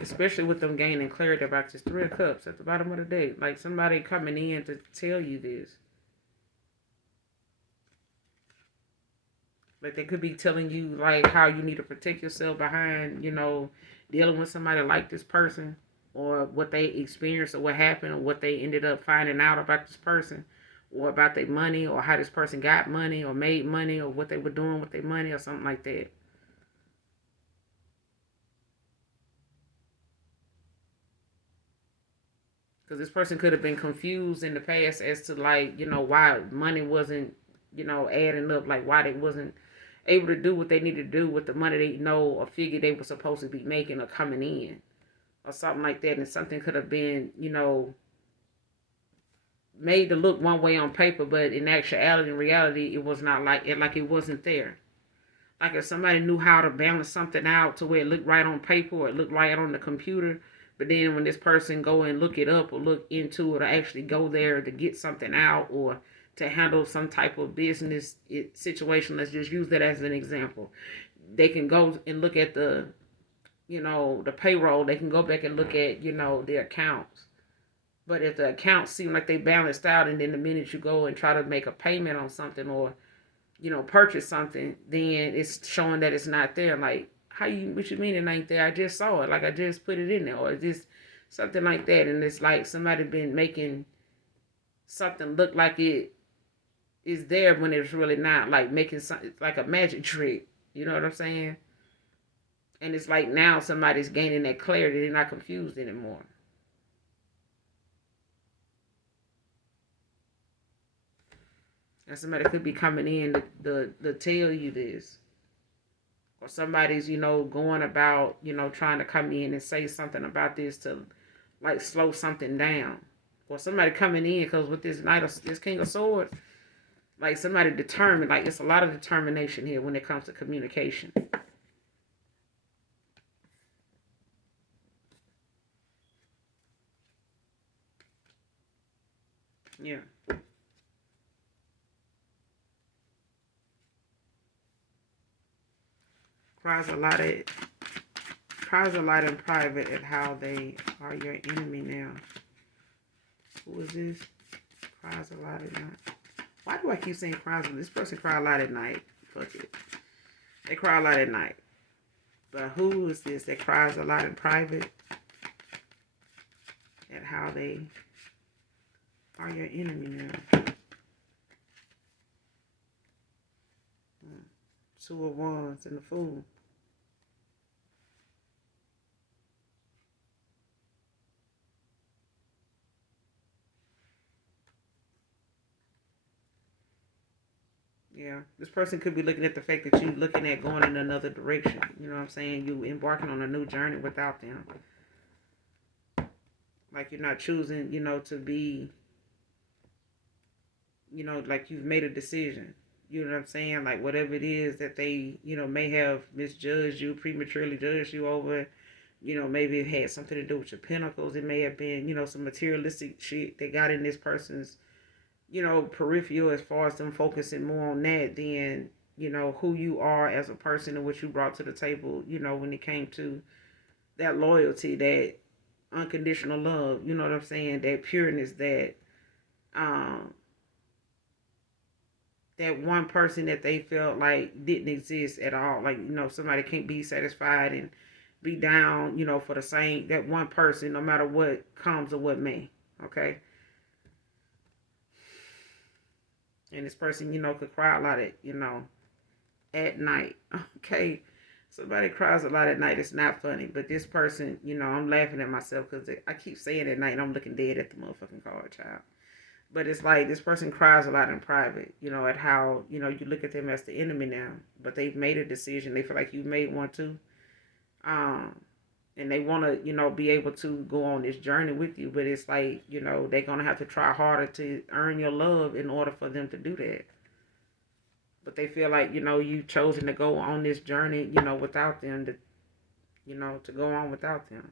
Especially with them gaining clarity about this Three of Cups at the bottom of the deck. Like somebody coming in to tell you this. Like they could be telling you like how you need to protect yourself behind, dealing with somebody like this person, or what they experienced, or what happened, or what they ended up finding out about this person, or about their money, or how this person got money or made money, or what they were doing with their money, or something like that. Because this person could have been confused in the past as to like, why money wasn't, adding up, like why they wasn't able to do what they needed to do with the money they know or figured they were supposed to be making or coming in, or something like that. And something could have been, made to look one way on paper, but in actuality, in reality, it was not like it wasn't there. Like if somebody knew how to balance something out to where it looked right on paper or it looked right on the computer, but then when this person go and look it up or look into it, or actually go there to get something out or to handle some type of business situation, let's just use that as an example. They can go and look at the payroll. They can go back and look at, their accounts. But if the accounts seem like they balanced out, and then the minute you go and try to make a payment on something, or purchase something, then it's showing that it's not there. Like, what you mean it ain't there? I just saw it. Like, I just put it in there. Or just something like that. And it's like somebody been making something look like it is there when it's really not. Like making something like a magic trick. You know what I'm saying? And it's like now somebody's gaining that clarity. They're not confused anymore. And somebody could be coming in to tell you this. Or somebody's, going about, trying to come in and say something about this to, like, slow something down. Or somebody coming in, because with this this King of Swords, like, somebody determined, like, it's a lot of determination here when it comes to communication. Yeah. Cries a lot in private at how they are your enemy now. Who is this? Cries a lot at night. Why do I keep saying cries? This person cry a lot at night. Fuck it. They cry a lot at night. But who is this that cries a lot in private at how they are your enemy now? Two of Wands and the Fool. Yeah. This person could be looking at the fact that you looking at going in another direction. You know what I'm saying? You embarking on a new journey without them. Like you're not choosing, to be, like you've made a decision. You know what I'm saying? Like whatever it is that they, may have misjudged you, prematurely judged you over, maybe it had something to do with your pinnacles. It may have been, some materialistic shit that got in this person's, peripheral as far as them focusing more on that than, who you are as a person and what you brought to the table, when it came to that loyalty, that unconditional love, you know what I'm saying? That pureness, um that one person that they felt like didn't exist at all. Like, somebody can't be satisfied and be down, for the same, that one person, no matter what comes or what may. Okay. And this person, could cry a lot at night. Okay. Somebody cries a lot at night. It's not funny. But this person, I'm laughing at myself because I keep saying at night and I'm looking dead at the motherfucking card, child. But it's like this person cries a lot in private, at how, you look at them as the enemy now. But they've made a decision. They feel like you made one too. Um, and they want to, be able to go on this journey with you. But it's like, they're going to have to try harder to earn your love in order for them to do that. But they feel like, you've chosen to go on this journey, without them, to go on without them.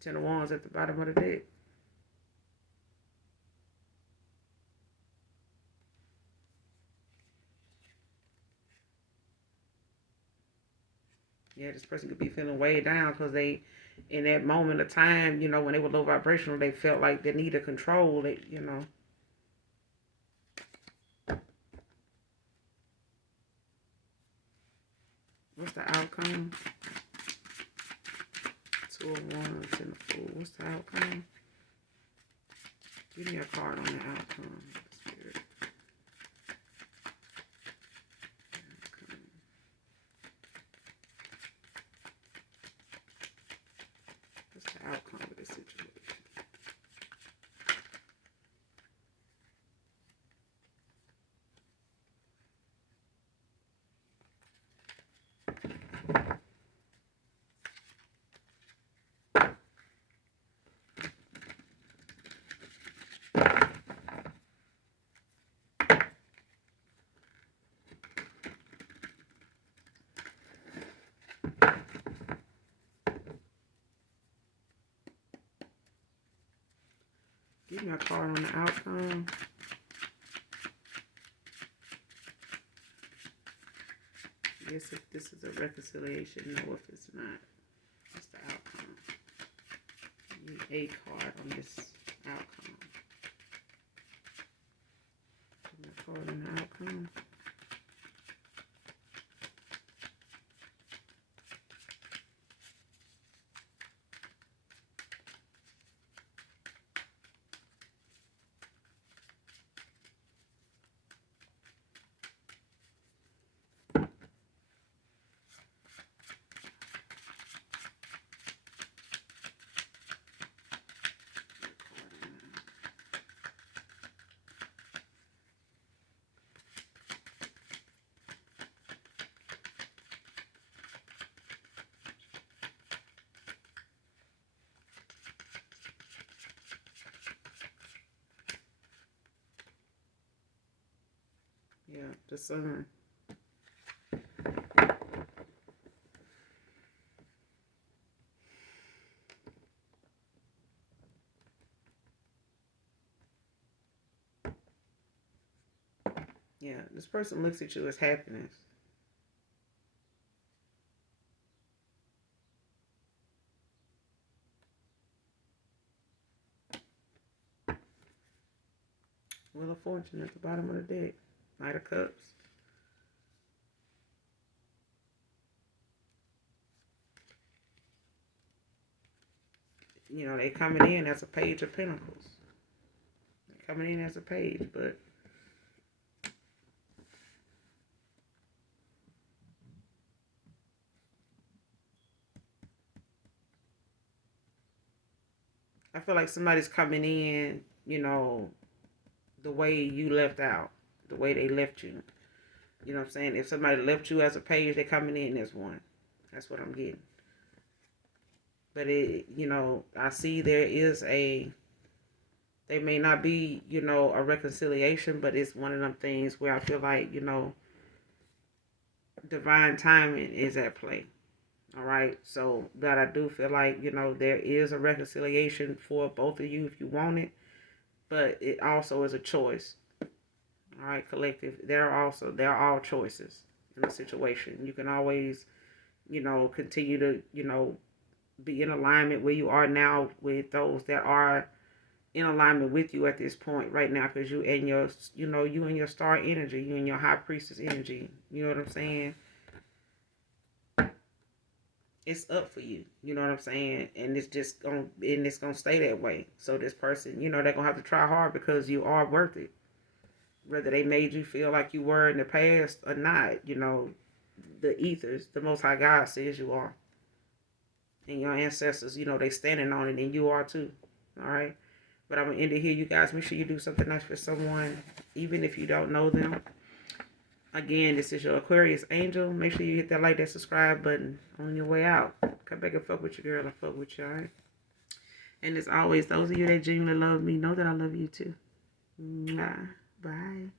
10 of Wands at the bottom of the deck. Yeah, this person could be feeling way down because they, in that moment of time, when they were low vibrational, they felt like they needed control. What's the outcome? Two of Wands and a Fool. What's the outcome? Give me a card on the outcome. Spirit. What's the outcome of this situation? Give me a card on the outcome. Yes, if this is a reconciliation, no, if it's not. What's the outcome? Give me a card on this outcome. Give me a card on the outcome. Yeah, the Sun. Yeah, this person looks at you as happiness. Wheel of Fortune at the bottom of the deck. Knight of Cups. They coming in as a Page of Pentacles. They're coming in as a page, but I feel like somebody's coming in, the way you left out. the way they left you. You know what I'm saying? If somebody left you as a page, they're coming in as one. That's what I'm getting. But I see there may not be, a reconciliation, but it's one of them things where I feel like, divine timing is at play. All right. So that I do feel like, there is a reconciliation for both of you if you want it, but it also is a choice. All right, collective. There are all choices in the situation. You can always, continue to, be in alignment where you are now with those that are in alignment with you at this point right now, because you and your star energy, you and your high priestess energy. You know what I'm saying? It's up for you. You know what I'm saying? And it's gonna stay that way. So this person, they're gonna have to try hard because you are worth it. Whether they made you feel like you were in the past or not, the ethers, the Most High God says you are. And your ancestors, they standing on it, and you are too. All right? But I'm going to end it here, you guys. Make sure you do something nice for someone, even if you don't know them. Again, this is your Aquarius angel. Make sure you hit that like, that subscribe button on your way out. Come back and fuck with your girl. I fuck with you, all right? And as always, those of you that genuinely love me, know that I love you too. Bye.